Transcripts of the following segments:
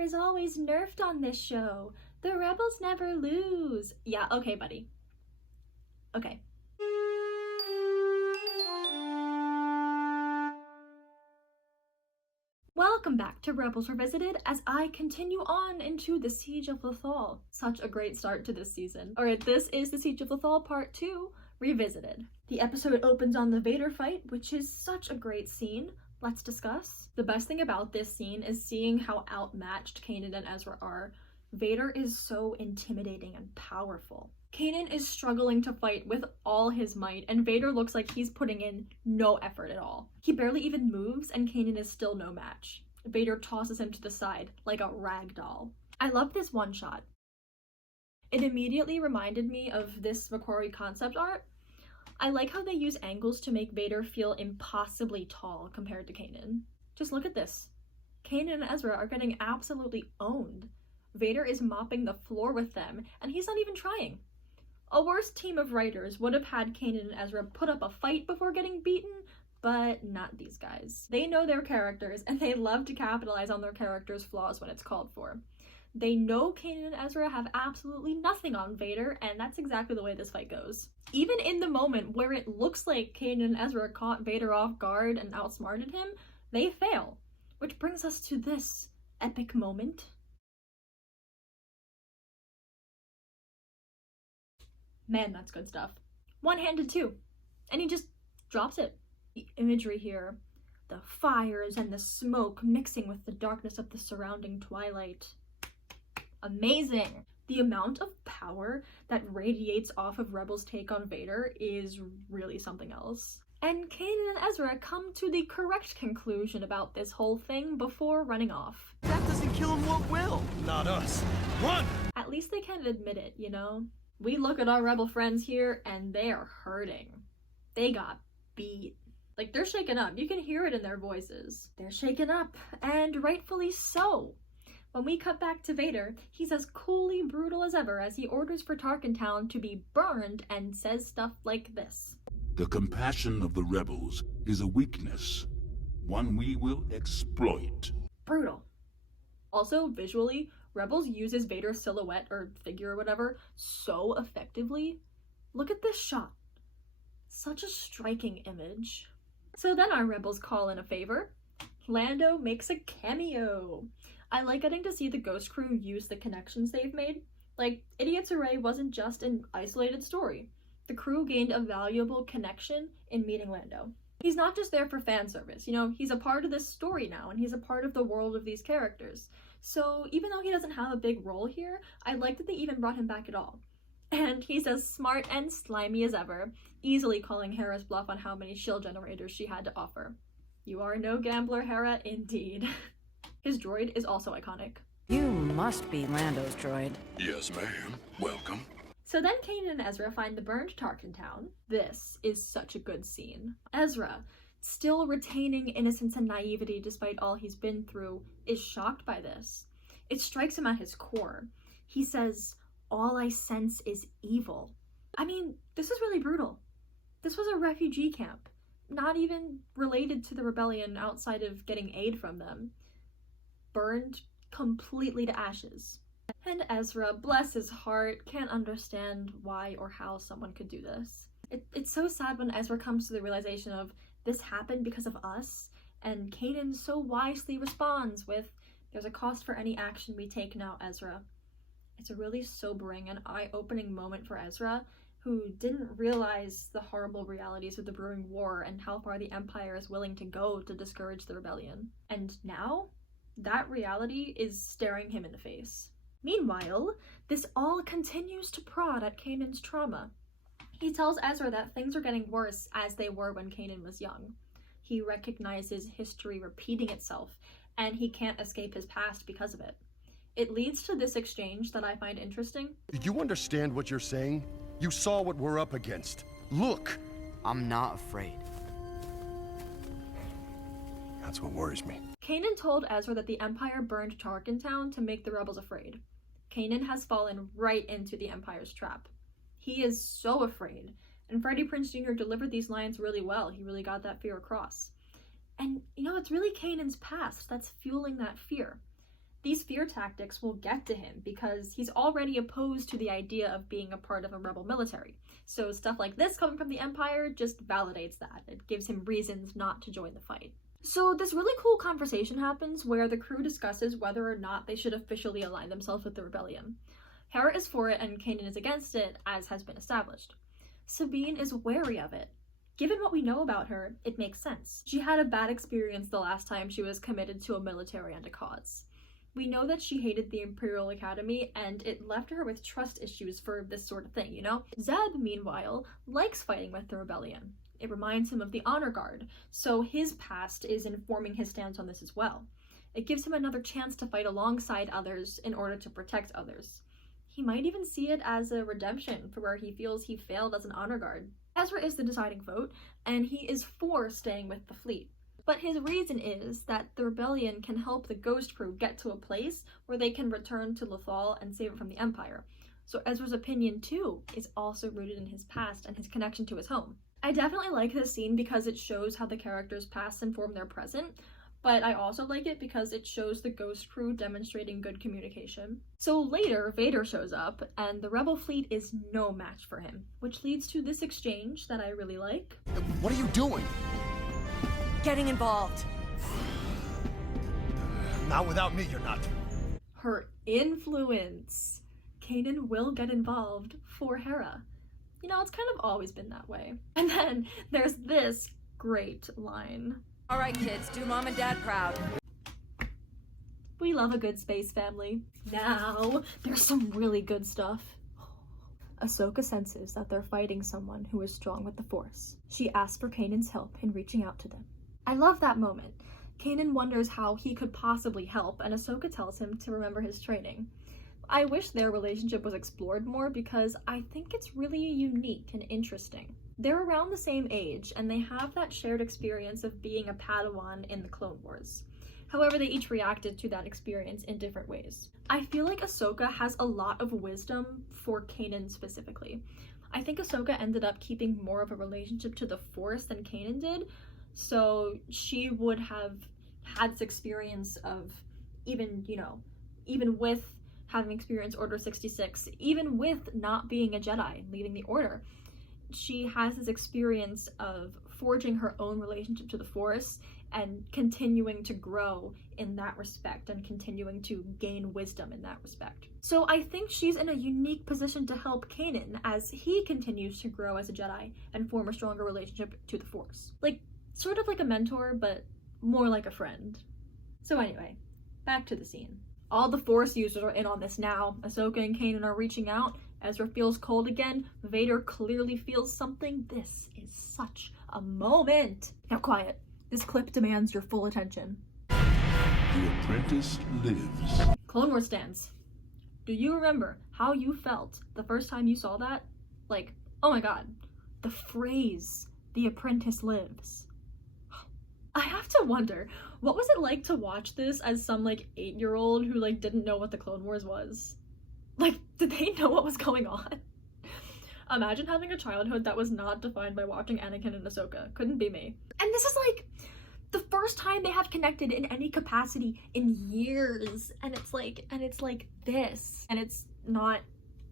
Vader is always nerfed on this show. The rebels never lose. Yeah, okay, buddy. Okay. Welcome back to Rebels Revisited as I continue on into the Siege of Lothal. Such a great start to this season. Alright, this is the Siege of Lothal Part 2, Revisited. The episode opens on the Vader fight, which is such a great scene. Let's discuss. The best thing about this scene is seeing how outmatched Kanan and Ezra are. Vader is so intimidating and powerful. Kanan is struggling to fight with all his might, and Vader looks like he's putting in no effort at all. He barely even moves, and Kanan is still no match. Vader tosses him to the side, like a rag doll. I love this one shot. It immediately reminded me of this Macquarie concept art. I like how they use angles to make Vader feel impossibly tall compared to Kanan. Just look at this. Kanan and Ezra are getting absolutely owned. Vader is mopping the floor with them, and he's not even trying. A worse team of writers would have had Kanan and Ezra put up a fight before getting beaten, but not these guys. They know their characters, and they love to capitalize on their characters' flaws when it's called for. They know Kanan and Ezra have absolutely nothing on Vader, and that's exactly the way this fight goes. Even in the moment where it looks like Kanan and Ezra caught Vader off guard and outsmarted him, they fail. Which brings us to this epic moment. Man, that's good stuff. One-handed too. And he just drops it. The imagery here, the fires and the smoke mixing with the darkness of the surrounding twilight. Amazing! The amount of power that radiates off of Rebels' take on Vader is really something else. And Kanan and Ezra come to the correct conclusion about this whole thing before running off. That doesn't kill him, what will? Not us. Run! At least they can admit it, you know? We look at our rebel friends here, and they are hurting. They got beat. Like, they're shaken up. You can hear it in their voices. They're shaken up, and rightfully so. When we cut back to Vader, he's as coolly brutal as ever as he orders for Tarkin Town to be burned and says stuff like this. The compassion of the rebels is a weakness, one we will exploit. Brutal. Also, visually, Rebels uses Vader's silhouette or figure or whatever so effectively. Look at this shot. Such a striking image. So then our Rebels call in a favor. Lando makes a cameo. I like getting to see the Ghost Crew use the connections they've made. Like, Idiot's Array wasn't just an isolated story. The crew gained a valuable connection in meeting Lando. He's not just there for fan service, you know, he's a part of this story now, and he's a part of the world of these characters. So even though he doesn't have a big role here, I like that they even brought him back at all. And he's as smart and slimy as ever, easily calling Hera's bluff on how many shield generators she had to offer. You are no gambler, Hera, indeed. His droid is also iconic. You must be Lando's droid. Yes, ma'am. Welcome. So then Kanan and Ezra find the burned Tarkin Town. This is such a good scene. Ezra, still retaining innocence and naivety despite all he's been through, is shocked by this. It strikes him at his core. He says, "All I sense is evil." I mean, this is really brutal. This was a refugee camp, not even related to the rebellion outside of getting aid from them. Burned completely to ashes. And Ezra, bless his heart, can't understand why or how someone could do this. It's so sad when Ezra comes to the realization of this happened because of us, and Kanan so wisely responds with, "There's a cost for any action we take now, Ezra." It's a really sobering and eye-opening moment for Ezra, who didn't realize the horrible realities of the brewing war and how far the Empire is willing to go to discourage the rebellion. And now, that reality is staring him in the face. Meanwhile, this all continues to prod at Kanan's trauma. He tells Ezra that things are getting worse as they were when Kanan was young. He recognizes history repeating itself, and he can't escape his past because of it. It leads to this exchange that I find interesting. Do you understand what you're saying? You saw what we're up against. Look! I'm not afraid. That's what worries me. Kanan told Ezra that the Empire burned Tarkin Town to make the rebels afraid. Kanan has fallen right into the Empire's trap. He is so afraid, and Freddie Prinze Jr. delivered these lines really well. He really got that fear across. And, you know, it's really Kanan's past that's fueling that fear. These fear tactics will get to him because he's already opposed to the idea of being a part of a rebel military. So stuff like this coming from the Empire just validates that. It gives him reasons not to join the fight. So this really cool conversation happens where the crew discusses whether or not they should officially align themselves with the rebellion. Hera is for it and Kanan is against it, as has been established. Sabine is wary of it. Given what we know about her, it makes sense. She had a bad experience the last time she was committed to a military and a cause. We know that she hated the Imperial Academy, and it left her with trust issues for this sort of thing, you know? Zeb, meanwhile, likes fighting with the rebellion. It reminds him of the Honor Guard, so his past is informing his stance on this as well. It gives him another chance to fight alongside others in order to protect others. He might even see it as a redemption for where he feels he failed as an Honor Guard. Ezra is the deciding vote, and he is for staying with the fleet. But his reason is that the rebellion can help the Ghost Crew get to a place where they can return to Lothal and save it from the Empire. So Ezra's opinion, too, is also rooted in his past and his connection to his home. I definitely like this scene because it shows how the characters' past inform their present, but I also like it because it shows the Ghost Crew demonstrating good communication. So later, Vader shows up, and the Rebel fleet is no match for him, which leads to this exchange that I really like. What are you doing? Getting involved. Not without me, you're not. Her influence. Kanan will get involved for Hera. You know, it's kind of always been that way. And then there's this great line. All right, kids, do mom and dad proud. We love a good space family. Now, there's some really good stuff. Ahsoka senses that they're fighting someone who is strong with the Force. She asks for Kanan's help in reaching out to them. I love that moment. Kanan wonders how he could possibly help, and Ahsoka tells him to remember his training. I wish their relationship was explored more because I think it's really unique and interesting. They're around the same age, and they have that shared experience of being a Padawan in the Clone Wars. However, they each reacted to that experience in different ways. I feel like Ahsoka has a lot of wisdom for Kanan specifically. I think Ahsoka ended up keeping more of a relationship to the Force than Kanan did, so she would have had this experience of even with having experienced Order 66, even with not being a Jedi, leaving the Order, she has this experience of forging her own relationship to the Force and continuing to grow in that respect and continuing to gain wisdom in that respect. So I think she's in a unique position to help Kanan as he continues to grow as a Jedi and form a stronger relationship to the Force. Like, sort of like a mentor, but more like a friend. So anyway, back to the scene. All the Force users are in on this now. Ahsoka and Kanan are reaching out. Ezra feels cold again. Vader clearly feels something. This is such a moment. Now quiet. This clip demands your full attention. The apprentice lives. Clone Wars stands. Do you remember how you felt the first time you saw that? Like, oh my god, the phrase, the apprentice lives. I have to wonder, what was it like to watch this as some, 8-year-old who, didn't know what the Clone Wars was? Did they know what was going on? Imagine having a childhood that was not defined by watching Anakin and Ahsoka. Couldn't be me. And this is, the first time they have connected in any capacity in years. And it's like this. And it's not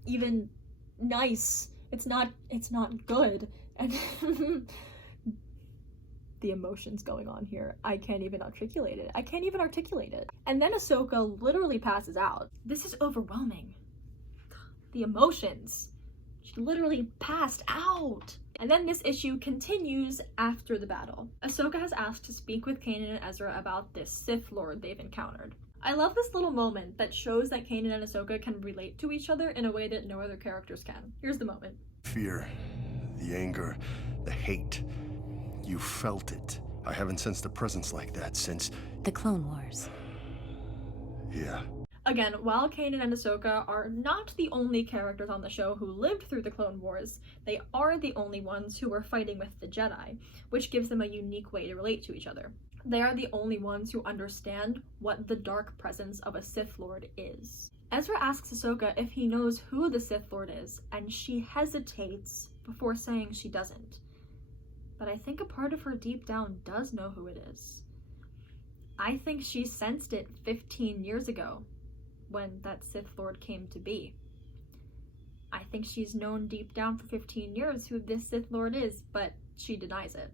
even nice. It's not good. And the emotions going on here. I can't even articulate it. And then Ahsoka literally passes out. This is overwhelming. The emotions. She literally passed out. And then this issue continues after the battle. Ahsoka has asked to speak with Kanan and Ezra about this Sith Lord they've encountered. I love this little moment that shows that Kanan and Ahsoka can relate to each other in a way that no other characters can. Here's the moment. Fear, the anger, the hate. You felt it. I haven't sensed a presence like that since... The Clone Wars. Yeah. Again, while Kanan and Ahsoka are not the only characters on the show who lived through the Clone Wars, they are the only ones who were fighting with the Jedi, which gives them a unique way to relate to each other. They are the only ones who understand what the dark presence of a Sith Lord is. Ezra asks Ahsoka if he knows who the Sith Lord is, and she hesitates before saying she doesn't. But I think a part of her deep down does know who it is. I think she sensed it 15 years ago, when that Sith Lord came to be. I think she's known deep down for 15 years who this Sith Lord is, but she denies it.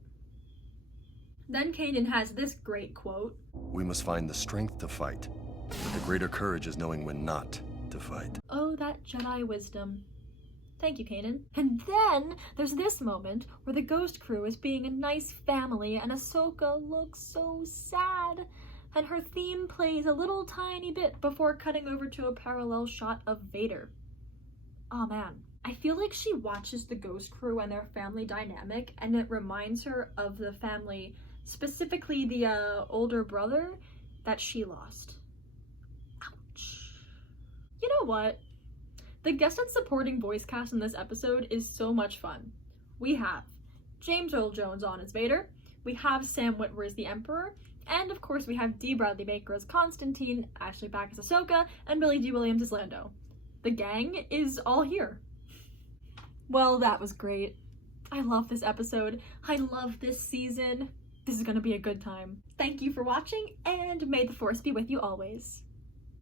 Then Kanan has this great quote. We must find the strength to fight, but the greater courage is knowing when not to fight. Oh, that Jedi wisdom. Thank you, Kanan. And then there's this moment where the Ghost Crew is being a nice family and Ahsoka looks so sad. And her theme plays a little tiny bit before cutting over to a parallel shot of Vader. Oh man, I feel like she watches the Ghost Crew and their family dynamic and it reminds her of the family, specifically the older brother that she lost. Ouch. You know what? The guest and supporting voice cast in this episode is so much fun. We have James Earl Jones on as Vader, we have Sam Witwer as the Emperor, and of course we have Dee Bradley Baker as Constantine, Ashley Pack as Ahsoka, and Billy Dee Williams as Lando. The gang is all here. Well, that was great. I love this episode. I love this season. This is gonna be a good time. Thank you for watching, and may the Force be with you always.